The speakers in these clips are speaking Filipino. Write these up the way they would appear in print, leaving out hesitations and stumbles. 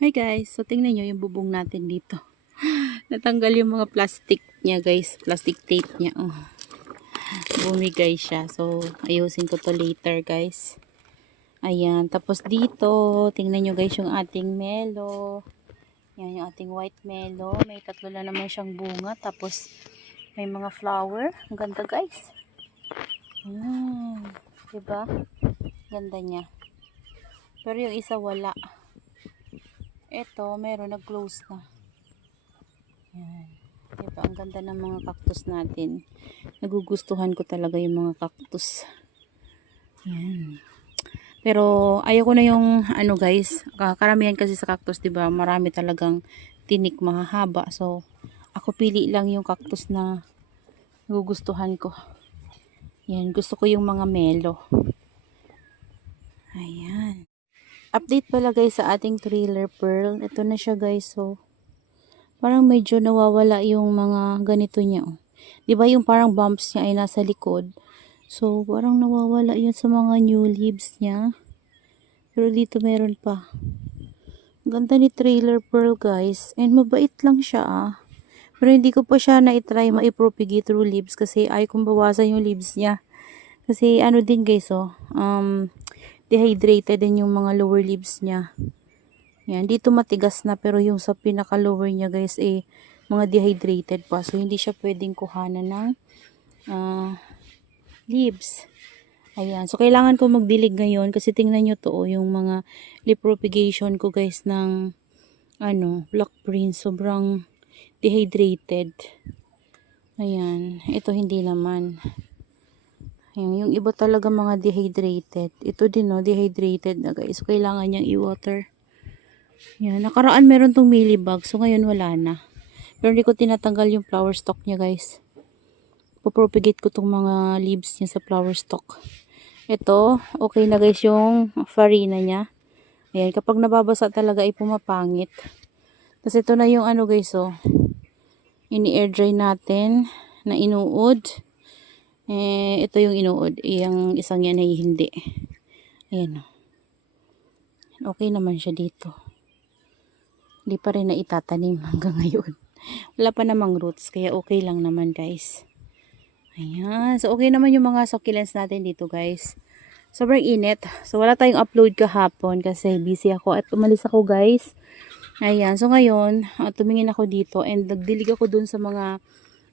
Hi guys, so tingnan nyo yung bubong natin dito. Natanggal yung mga plastic niya guys, plastic tape niya. Oh. Bumigay siya. So ayusin ko to later guys. Ayan, tapos dito, tingnan nyo guys yung ating melo. Yan yung ating white melo. May tatlo na naman siyang bunga. Tapos may mga flower. Ang ganda guys. Diba? Ganda niya. Pero yung isa wala. Ito, meron nag-close na. Yan. Diba? Ang ganda ng mga cactus natin. Nagugustuhan ko talaga yung mga cactus. Yan. Pero ayoko na yung ano guys, karamihan kasi sa cactus, 'di ba? Marami talagang tinik, mahahaba. So ako pili lang yung cactus na nagugustuhan ko. Yan, gusto ko yung mga melo. Ayan. Update pala guys sa ating thriller pearl. Ito na siya guys, so parang medyo nawawala yung mga ganito niya. Oh. 'Di ba yung parang bumps niya ay nasa likod? So parang nawawala yun sa mga new leaves niya. Pero dito meron pa. Ganda ni trailer pearl guys. And mabait lang siya ah. Pero hindi ko pa siya na-try ma-propagate through leaves kasi ay kung bawasan yung leaves niya. Kasi ano din guys oh. Dehydrated din yung mga lower leaves niya. Yan. Dito matigas na pero yung sa pinaka lower niya guys mga dehydrated pa. So hindi siya pwedeng kuhanan ng leaves. Ayan. So, kailangan ko magdilig ngayon kasi tingnan nyo to, yung mga leaf propagation ko guys ng black prince. Sobrang dehydrated. Ayan. Ito hindi naman. Ayan. Yung iba talaga mga dehydrated. Ito din no, dehydrated na guys. So, kailangan niyang i-water. Ayan. Nakaraan meron tong mealybug. So, ngayon wala na. Pero hindi ko tinatanggal yung flower stalk niya guys. Popropagate ko tong mga leaves niya sa flower stalk. Ito, okay na guys yung farina niya. Ayan, kapag nababasa talaga ay pumapangit. Tapos ito na yung guys oh. Ini-air dry natin na inuod. Ito yung inuod. Yung isang yan ay hindi. Ayan. Okay naman siya dito. Hindi pa rin na itatanim hanggang ngayon. Wala pa namang roots kaya okay lang naman guys. Ayan. So, okay naman yung mga succulents natin dito, guys. Sobrang init. So, wala tayong upload kahapon kasi busy ako. At umalis ako, guys. Ayan. So, ngayon, tumingin ako dito and nagdilig ako dun sa mga,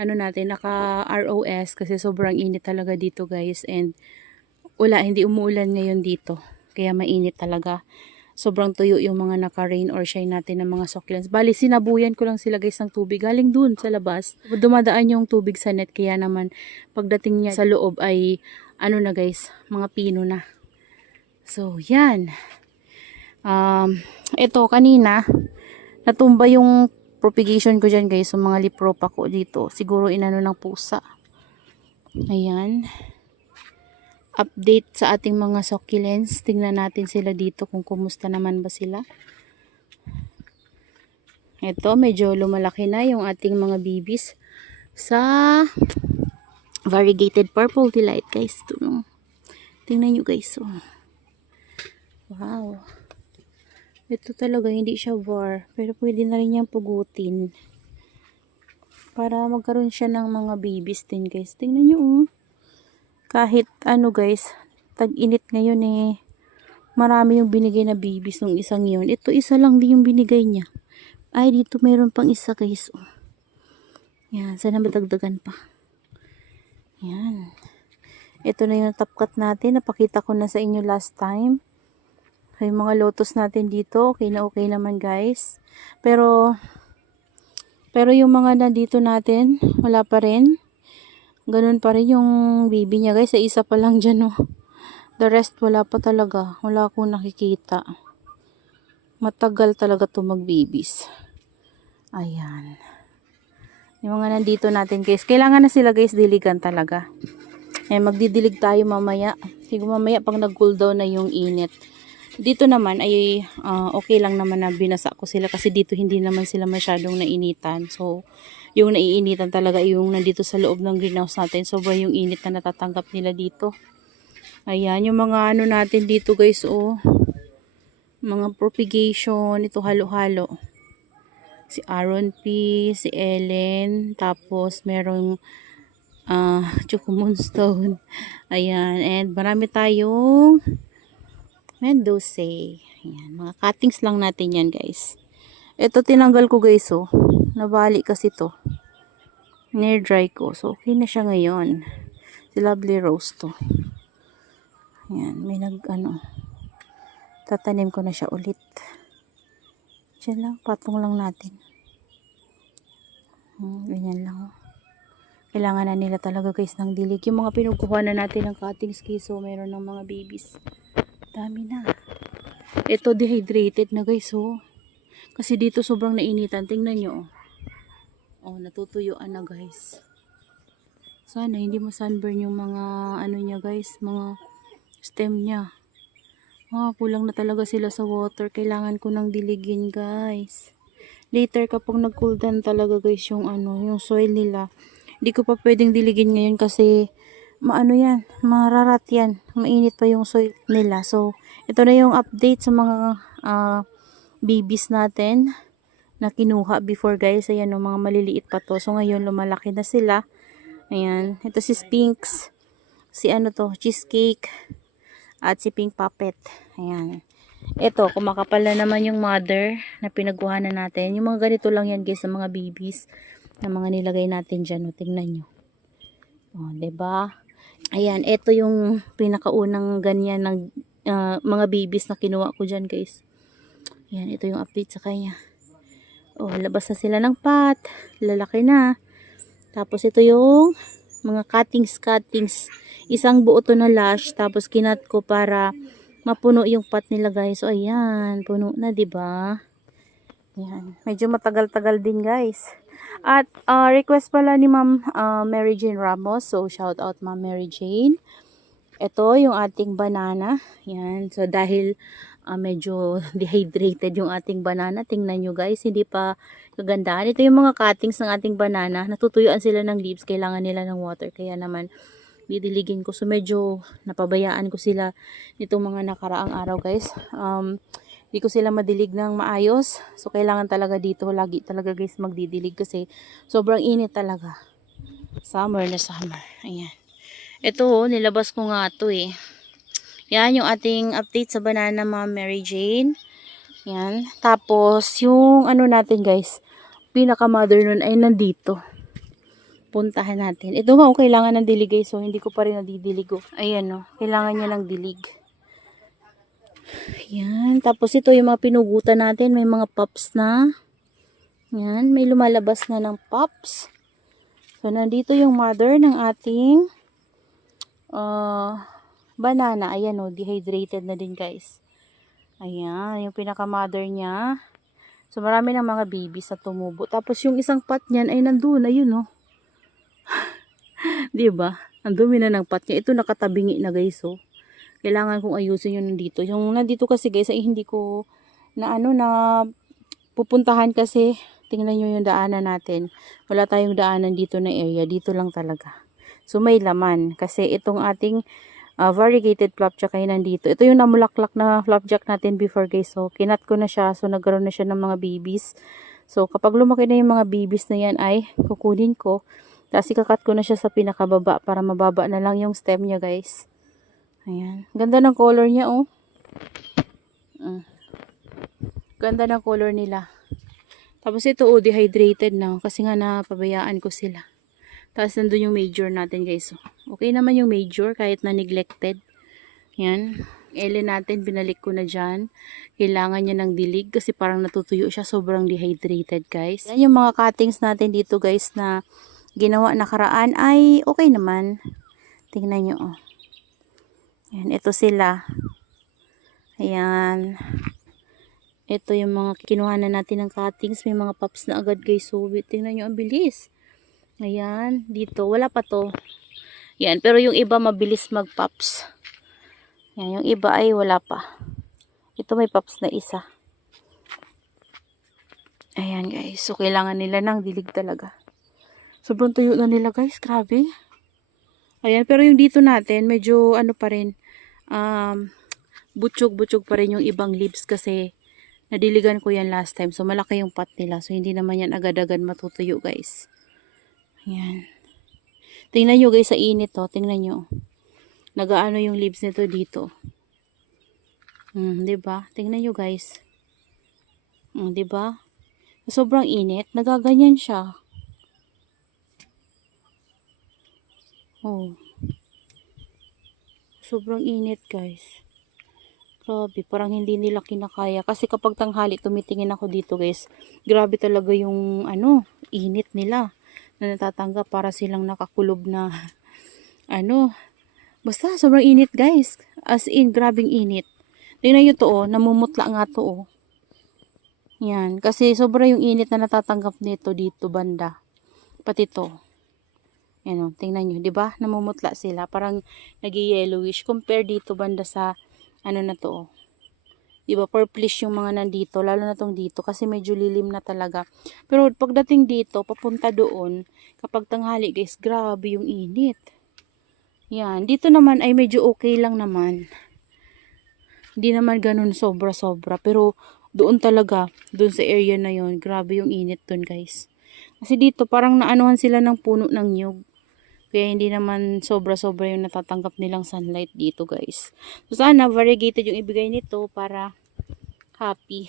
natin, naka-ROS kasi sobrang init talaga dito, guys. And, hindi umuulan ngayon dito. Kaya mainit talaga. Sobrang tuyo yung mga naka-rain or shine natin ng mga succulents. Bali, sinabuyan ko lang sila guys ng tubig. Galing dun sa labas. Dumadaan yung tubig sa net. Kaya naman, pagdating niya sa loob ay, na guys, mga pino na. So, yan. Ito, kanina, natumba yung propagation ko dyan guys. So, mga lipropa ko dito. Siguro inano ng pusa. Ayan. Update sa ating mga succulents. Tingnan natin sila dito kung kumusta naman ba sila. Ito, medyo lumalaki na yung ating mga bibis sa variegated purple delight guys. Ito, no? Tingnan nyo guys. Oh. Wow. Ito talaga hindi siya var. Pero pwede na rin niyang pugutin. Para magkaroon siya ng mga bibis din guys. Tingnan nyo oh. Kahit guys, tag-init ngayon marami yung binigay na bibis nung isang yun. Ito isa lang din yung binigay niya. Ay, dito mayroon pang isa guys. Oh. Yan, sana madagdagan pa. Yan. Ito na yung top cut natin. Napakita ko na sa inyo last time. Yung mga lotus natin dito, okay na okay naman guys. Pero yung mga nandito natin, wala pa rin. Ganun pa rin yung baby niya guys. Sa isa pa lang dyan oh. The rest wala pa talaga. Wala akong nakikita. Matagal talaga to mag-babies. Ayan. Yung mga nandito natin guys. Kailangan na sila guys diligan talaga. Magdidilig tayo mamaya. Siguro mamaya pag nag-cool down na yung init. Dito naman ay okay lang naman na binasa ko sila. Kasi dito hindi naman sila masyadong nainitan. So, yung naiinitan talaga yung nandito sa loob ng greenhouse natin. Sobrang yung init na natatanggap nila dito. Ayan, yung mga natin dito guys, oh. Mga propagation, ito halo-halo. Si Aaron P, si Ellen, tapos merong Choco Moonstone. Ayan, and marami tayong Mendoza. Ayan, mga cuttings lang natin yan guys. Ito tinanggal ko guys oh. Nabali kasi to. Near dry ko. So okay na siya ngayon. Si Lovely Rose to. Ayan, may tatanim ko na siya ulit. Diyan lang, patong lang natin. Ganyan lang. Kailangan na nila talaga guys ng dilig. Yung mga pinukuha na natin ng cuttings guys. So, meron ng mga babies. Dami na. Ito dehydrated na guys oh. Kasi dito sobrang nainitan. Tingnan nyo oh. Oh, natutuyuan na guys. Sana hindi ma-sunburn yung mga niya guys. Mga stem niya. Kulang na talaga sila sa water. Kailangan ko nang diligin guys. Later kapag nag-cool down talaga guys yung yung soil nila. Hindi ko pa pwedeng diligin ngayon kasi yan, mararat yan. Mainit pa yung soil nila. So, ito na yung update sa mga babies natin na kinuha before guys. Ayan, mga maliliit pa to. So, ngayon lumalaki na sila. Ayan, ito si Sphinx. Si Cheesecake. At si Pink Puppet. Ayan. Ito, kumakapal na naman yung mother na pinagkuhanan natin. Yung mga ganito lang yan guys sa mga babies na mga nilagay natin dyan. O, tingnan nyo. O, diba? Ayan, ito yung pinakaunang ganyan ng mga babies na kinuha ko dyan guys. Ayan, ito yung update sa kanya. O, labas na sila ng pot. Lalaki na. Tapos ito yung mga cuttings. Isang buo to na lash. Tapos kinat ko para mapuno yung pot nila guys. So ayan, puno na 'di ba? Ayan, medyo matagal-tagal din guys. At request pala ni Ma'am Mary Jane Ramos. So shout out Ma'am Mary Jane. Ito yung ating banana. Ayan, so dahil medyo dehydrated yung ating banana. Tingnan nyo guys, hindi pa kagandahan. Ito yung mga cuttings ng ating banana. Natutuyuan sila ng leaves. Kailangan nila ng water. Kaya naman, didiligin ko. So, medyo napabayaan ko sila nitong mga nakaraang araw guys. Hindi ko sila madilig ng maayos. So, kailangan talaga dito. Lagi talaga guys magdidilig kasi sobrang init talaga. Summer na summer. Ayan. Ito, nilabas ko nga ito eh. Yan, yung ating update sa banana Ma'am Mary Jane. Yan. Tapos, yung natin guys, pinaka-mother nun ay nandito. Puntahan natin. Ito nga, kailangan ng dilig guys. So, hindi ko pa rin nadidilig. Ayan o, kailangan niya ng dilig. Yan. Tapos, ito yung mga pinugutan natin. May mga pups na. Yan. May lumalabas na ng pups. So, nandito yung mother ng ating banana. Ayan o, dehydrated na din guys. Ayan, yung pinaka-mother niya. So, marami ng mga babies sa tumubo. Tapos, yung isang pot niyan ay nandun. Ayun o. Diba? Ang dumi na ng pot niya. Ito nakatabingi na guys o. Kailangan kong ayusin yun nandito. Yung nandito kasi guys ay hindi ko na pupuntahan kasi tingnan nyo yung daanan natin. Wala tayong daanan dito na area. Dito lang talaga. So, may laman. Kasi itong ating variegated flapjack ay nandito. Ito yung namulaklak na flapjack natin before guys. So, kinat ko na siya. So, nagkaroon na siya ng mga babies. So, kapag lumaki na yung mga babies na yan ay kukunin ko. Tapos, ikakat ko na siya sa pinakababa para mababa na lang yung stem niya guys. Ayan. Ganda ng color niya oh. Ganda ng color nila. Tapos, ito oh, dehydrated na. Kasi nga napabayaan ko sila. Tapos, nandun yung major natin guys. Okay naman yung major kahit na neglected. Yan. Ellen natin, binalik ko na dyan. Kailangan niya ng dilig kasi parang natutuyo siya. Sobrang dehydrated guys. Yan yung mga cuttings natin dito guys na ginawa nakaraan ay okay naman. Tingnan nyo oh. Yan. Ito sila. Ayan. Ito yung mga kinuha na natin ng cuttings. May mga pups na agad guys. So, tingnan nyo ang bilis. Ayan, dito. Wala pa to. Yan, pero yung iba mabilis mag-pops. Yan, yung iba ay wala pa. Ito may pops na isa. Ayan guys, so kailangan nila ng dilig talaga. Sobrang tuyo na nila guys, grabe. Ayan, pero yung dito natin, medyo pa rin, butchog-butchog pa rin yung ibang leaves kasi nadiligan ko yan last time. So, malaki yung pot nila. So, hindi naman yan agad-agad matutuyo, guys. Ayan. Tingnan nyo, guys, sa init, to. Tingnan nyo. Nagaano yung leaves nito dito. 'Di ba? Tingnan nyo, guys. 'Di ba? Sobrang init. Nagaganyan siya. Oh. Sobrang init, guys. Grabe, parang hindi nila kinakaya. Kasi kapag tanghali, tumitingin ako dito, guys. Grabe talaga yung, init nila na natatanggap para silang nakakulob na, basta sobrang init, guys. As in, grabing init. Tingnan nyo to, namumutla nga to, Yan, kasi sobra yung init na natatanggap nito dito banda. Pati to. Yan, tingnan nyo, 'di ba? Namumutla sila, parang nag-yellowish compare dito banda sa na to. 'Di ba? Purplish yung mga nandito, lalo na tong dito kasi medyo lilim na talaga. Pero pagdating dito, papunta doon, kapag tanghali, guys, grabe yung init. Yan, dito naman ay medyo okay lang naman. Hindi naman ganun sobra-sobra, pero doon talaga, doon sa area na yon, grabe yung init doon, guys. Kasi dito parang naanuhan sila ng puno ng nyug. Kaya hindi naman sobra-sobra yung natatanggap nilang sunlight dito, guys. So sana variegated yung ibigay nito para happy.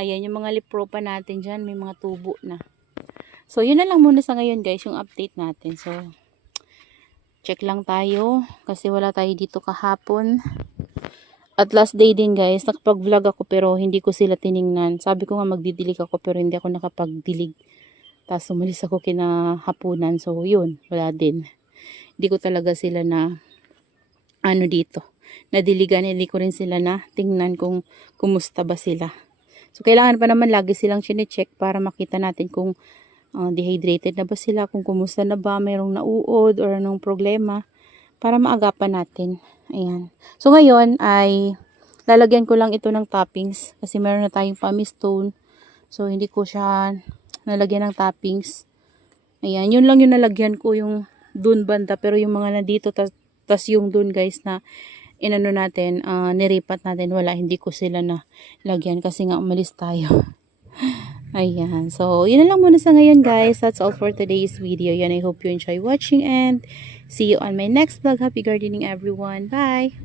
Ayan, yung mga lipropa natin dyan, may mga tubo na. So yun na lang muna sa ngayon, guys, yung update natin. So check lang tayo kasi wala tayo dito kahapon. At last day din, guys, nakapag-vlog ako pero hindi ko sila tiningnan. Sabi ko nga magdidilig ako pero hindi ako nakapagdilig. Tapos umalis ako kinahapunan. So yun, wala din. Hindi ko talaga sila na dito. Nadiligan, hindi ko rin sila na tingnan kung kumusta ba sila. So kailangan pa naman lagi silang chine-check para makita natin kung dehydrated na ba sila, kung kumusta na ba, mayroong nauod or anong problema para maagapan natin. Ayan. So, ngayon ay lalagyan ko lang ito ng toppings kasi meron na tayong pumice stone. So, hindi ko siya nalagyan ng toppings. Ayan. Yun lang yung nalagyan ko yung dun banda. Pero yung mga nandito, tas yung dun, guys, na inano natin, niripat natin, wala. Hindi ko sila na lagyan kasi nga umalis tayo. Ayan. So, yun na lang muna sa ngayon, guys. That's all for today's video. Yan, I hope you enjoy watching and see you on my next vlog. Happy gardening, everyone. Bye!